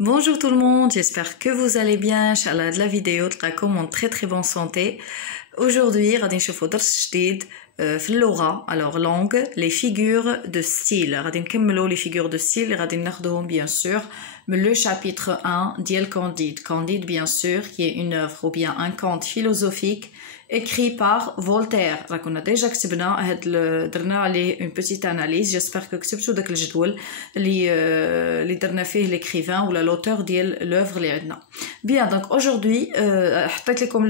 Bonjour tout le monde, j'espère que vous allez bien. Inch'Allah de la vidéo تلقاكم en très bonne santé. Aujourd'hui غادي نشوفوا درس جديد في اللغة. Alors langue, les figures de style. غادي نكملوا les figures de style اللي غادي ناخذوهم bien sûr le chapitre 1 ديال Candide. Candide bien sûr qui est une œuvre ou bien un conte philosophique écrit par Voltaire. راكنا déjà كتبنا درنا عليه une petite analyse. J'espère que كتبتوا داك الجدول اللي درنا فيه l'écrivain ولا l'auteur ديال l'œuvre اللي عندنا. Bien, donc aujourd'hui حطيت لكم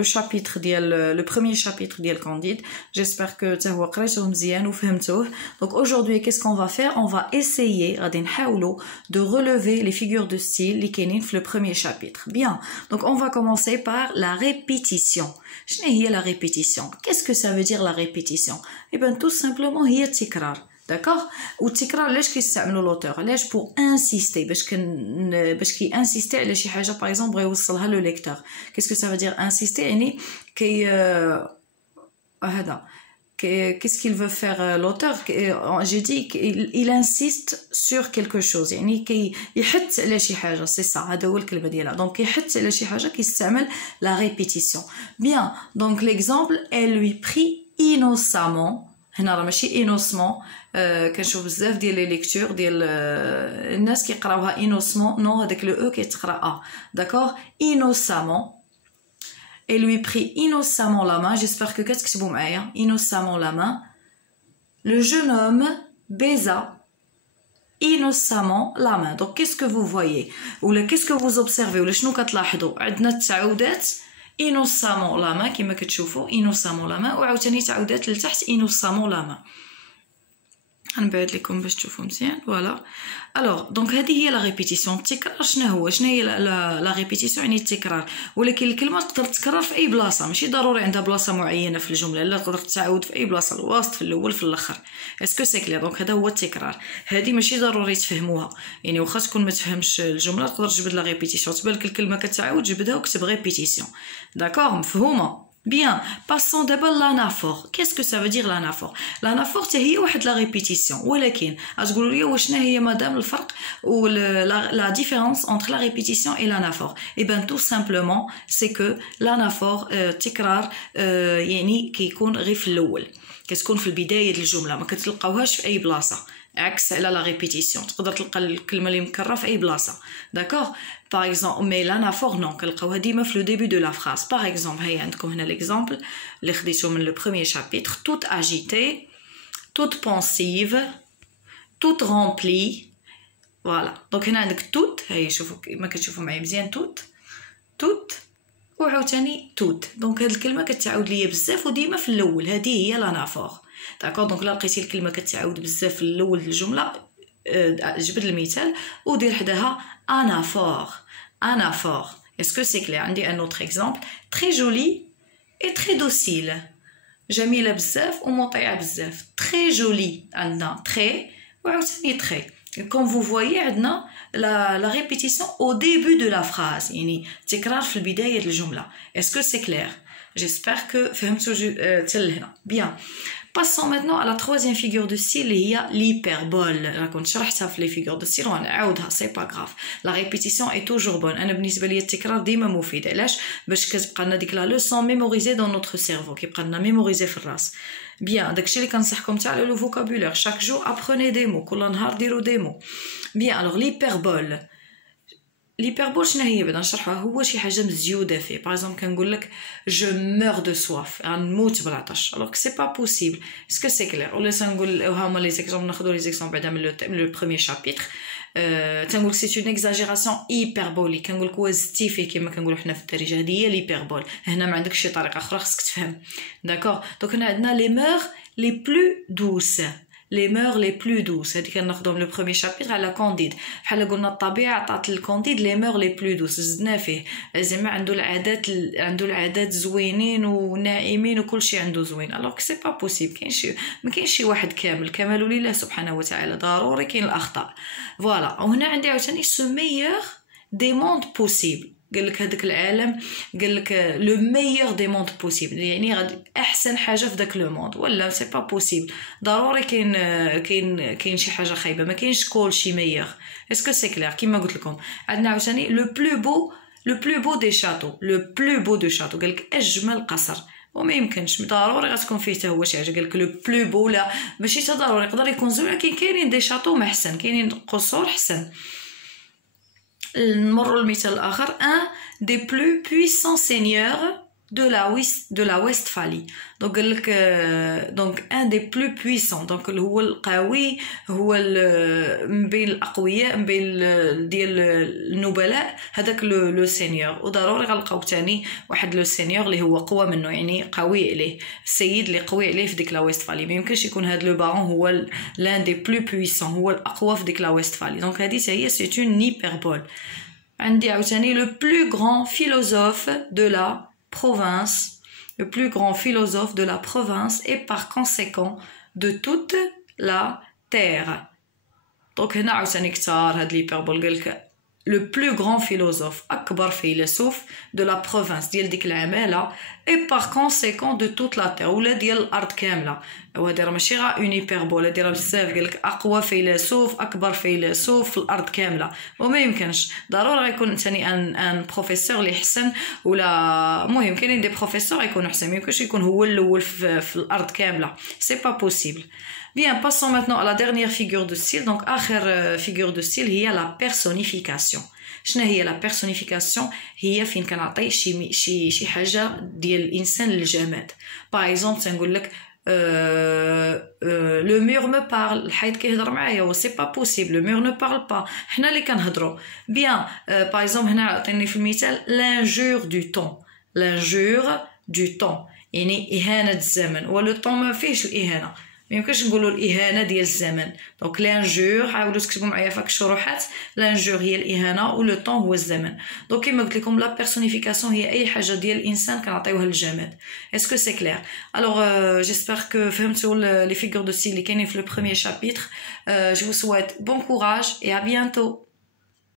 le chapitre ديال le premier chapitre ديال Candide. J'espère que حتى هو قريتوه مزيان وفهمتوه. Donc aujourd'hui qu'est-ce qu'on va faire? On va essayer غادي نحاولوا de relever les figures de style اللي كاينين في le premier chapitre. Bien, donc on va commencer par la répétition. شنو هي la répétition? Qu'est-ce que ça veut dire la répétition? Eh bien tout simplement هي التكرار. D'accord? والتكرار علاش كيستعملوا لوتور؟ علاش pour insister باش كي insister على شي حاجه par exemple بغا يوصلها لو ليكتور. Qu'est-ce que ça veut dire insister؟ يعني كي هذا qu'est-ce qu'il veut faire l'auteur? J'ai dit qu'il insiste sur quelque chose. يعني كي يحث على شي حاجه. C'est ça. هذا هو الكلمه ديالها. Donc يحث على شي حاجه كيستعمل la répétition. Bien. Donc l'exemple, elle lui prit innocemment. هنا راه ماشي innocement. كنشوف بزاف ديال لي ليكتور ديال الناس كيقراوها innocement. نو هذاك لو او كيتقرا d'accord innocemment. Et lui prit innocemment la main. J'espère que كتكتبوا معايا. Innocemment la main. Le jeune homme baisa innocemment la main. Donc qu'est-ce que vous voyez? Ou qu'est-ce que vous observez? ولا شنو كتلاحظوا؟ عندنا التعودات innocemment la main كما كتشوفوا innocemment la main وعاوتاني تعودات لتحت innocemment la main. غنبعد لكم باش تشوفوا مزيان. فوالا. الوغ دونك هذه هي لا ريبيتيسيون. التكرار شنو هي لا ريبيتيسيون؟ يعني التكرار، ولكن الكلمه تقدر تتكرر في اي بلاصه، ماشي ضروري عندها بلاصه معينه في الجمله، لا تقدر تعاود في اي بلاصه، الوسط، في الاول، في الاخر. اسكو سي كلير؟ دونك هذا هو التكرار. هذه ماشي ضروري تفهموها، يعني واخا تكون ما تفهمش الجمله تقدر تجبد لا ريبيتيسيون، تبالك الكلمه كتعاود جبدها وكتب ريبيتيسيون. داكوغ؟ مفهومه؟ Bien, passons d'abord l'anaphore. Qu'est-ce que ça veut dire l'anaphore? L'anaphore هي واحد la répétition. ولكن تقولوا لي وشنا هي مدام الفرق ou la différence entre la répétition et l'anaphore? Eh bien tout simplement c'est que l'anaphore تكرار يعني كيكون غير في الاول، كتكون في البدايه الجمله، ما كتلقاوهاش في اي بلاصه، عكس على لا ريبيتيسيون تقدر تلقى الكلمه اللي مكرره في اي بلاصه. داكوغ؟ باغ اكزومبل مي لانافور نو كنلقاوها ديما في لو ديبي دو لا فراز. باغ اكزومبل هيا عندكم هنا ليكزامبل اللي خديتو من لو بروميير شابيتر. توت اجيتي، توت بونسيف، توت رومبلي. فوالا. دونك هنا عندك توت، هاي شوفوا كما كتشوفوا معايا مزيان، توت وعاوتاني توت. دونك هاد الكلمه كتعاود ليا بزاف وديما في الاول، هذه هي لانافور. داكور؟ دونك لا لقيتي الكلمه كتعاود بزاف في الاول الجمله، جبد المثال ودير حداها anaphore. Est-ce que c'est clair? عندي un autre exemple. Très jolie et très docile. جميله بزاف ومطيعه بزاف. Très jolie عندنا très وعاوتاني très. Comme vous voyez عندنا la répétition au début de la phrase، يعني تكرار في البدايه الجمله. Est-ce que c'est clair? J'espère que فهمتوا حتى لهنا. Bien. Passons maintenant à la troisième figure de style اللي هي l'hyperbole. راكم شرحتها في les figures de style وغنعاودها، c'est pas grave. La répétition est toujours bonne. انا بالنسبه لي التكرار ديما مفيد. علاش؟ باش كتبقى لنا ديك لا لوسون ميموريزي dans notre cerveau، كيبقى لنا ميموريزي في الراس. بيان، داكشي اللي كنصحكم تاع لو فوكابولير. chaque jour apprenez des mots، كل نهار ديروا des mots. Bien, alors l'hyperbole. l'hyperbole شنو هي؟ بعدا نشرحوها. هو شي حاجه مزيوده فيه. باغ اكزومبل كنقول لك je meurs de soif، غنموت بالعطش، alors que c'est pas possible. est-ce que c'est clair؟ ولا تنقول هما لي زيكزامبل، ناخذوا لي زيكزامبل بعدا من لو بروميير شابيتر. تنقول سي اون اكزاجيراسيون هيبربوليك، كنقول لك وزتي فيه كما كنقولوا حنا في الدارجه. هذه هي ليبربول. هنا ما عندكش شي طريقه اخرى خصك تفهم. داكوغ؟ دونك هنا عندنا لي مور لي بلو دوس. les mœurs les plus douces. هذه كناخذهم لو بروميير شابيتر على كونديد. بحال قلنا الطبيعه عطات للكونديد لي مœurs les plus douces، زدنا فيه زعما عنده العادات زوينين وناعمين وكل شيء عنده زوين. الوغ سي با بوسيبل، ما كاينش شي واحد كامل، كمال لله سبحانه وتعالى، ضروري كاين الاخطاء. فوالا. وهنا عندي عاوتاني سو ميور دي موند بوسيبل. قال لك هذاك العالم قال لك لو ميور دي موند بوسيبل يعني غادي احسن حاجه في داك لو موند ولا سي با بوسيبل ضروري كاين شي حاجه خايبه ما كاينش كلشي ميور اسكو سي كلير كيما قلت لكم عندنا عاوتاني لو بلو بو دي شاتو لو بلو بو دو شاتو قال لك اجمل قصر وما يمكنش ضروري غتكون فيه حتى هو شي حاجه قال لك لو بلو بو لا ماشي حتى ضروري يقدر يكون زوين ولكن كاينين دي شاتو ما احسن كاينين قصور حسن نمروا المثال الاخر ان دي بلو بويسون سينيور de la Westphalie donc قال لك donc un des plus puissants donc هو القوي هو من بين الاقوياء من بين ديال النبلاء هذاك لو سينيور وضروري غنلقاو ثاني واحد لو سينيور اللي هو قوي منه يعني قوي عليه السيد اللي قوي عليه في ديك لا ويستفالي ما يمكنش يكون هذا لو بارون هو l'un des plus puissants هو الاقوى في ديك لا ويستفالي دونك هذه هي سي اون هيبربول عندي عاوتاني لو بلو غران فيلوزوف دو لا province, le plus grand philosophe de la province et par conséquent de toute la terre. Donc هنا عاوتاني كثار هاد l'hyperbole قالك le plus grand philosophe أكبر فيلسوف de la province ديال ديك العمالة et par conséquent de toute la terre ولا ديال الأرض كاملة وهادي راه ماشي غير اون هيبربول هادي راه بزاف قالك أقوى فيلسوف أكبر فيلسوف في الأرض كاملة وما يمكنش ضروري غيكون ثاني ان بروفيسور اللي حسن ولا مهم كاينين دي بروفيسور يكونوا حسن ما يمكنش يكون هو الأول في الأرض كاملة سي با بوسيبل. Bien, passons maintenant à la dernière figure de style. Donc, آخر figure de style هي la personnification. شنو هي la personnification؟ هي فين كنعطي شي حاجة ديال الإنسان للجماد. Par exemple, تنقول لك le mur me parle. الحيط كيهضر معايا و c'est pas possible. Le mur ne parle pas. حنا اللي كنهضروا. Bien, par exemple هنا عطيني في المثال l'injure du temps. L'injure du temps. يعني إهانة الزمن. و le temps ما فيهش الإهانة. ما يمكنش نقولوا الاهانه ديال الزمن دونك لانجور حاولوا تكتبوا معايا فاك الشروحات لانجور هي الاهانه و لو طون هو الزمن دونك كيما قلت لكم لا بيرسونيفيكاسيون هي اي حاجه ديال الانسان كنعطيوها للجماد اسكو سي كلير الوغ جيسبر كو فهمتوا لي فيغور دو ستيل اللي كاينين في لو بروميير شابيتر جو vous souhaite bon courage et à bientôt.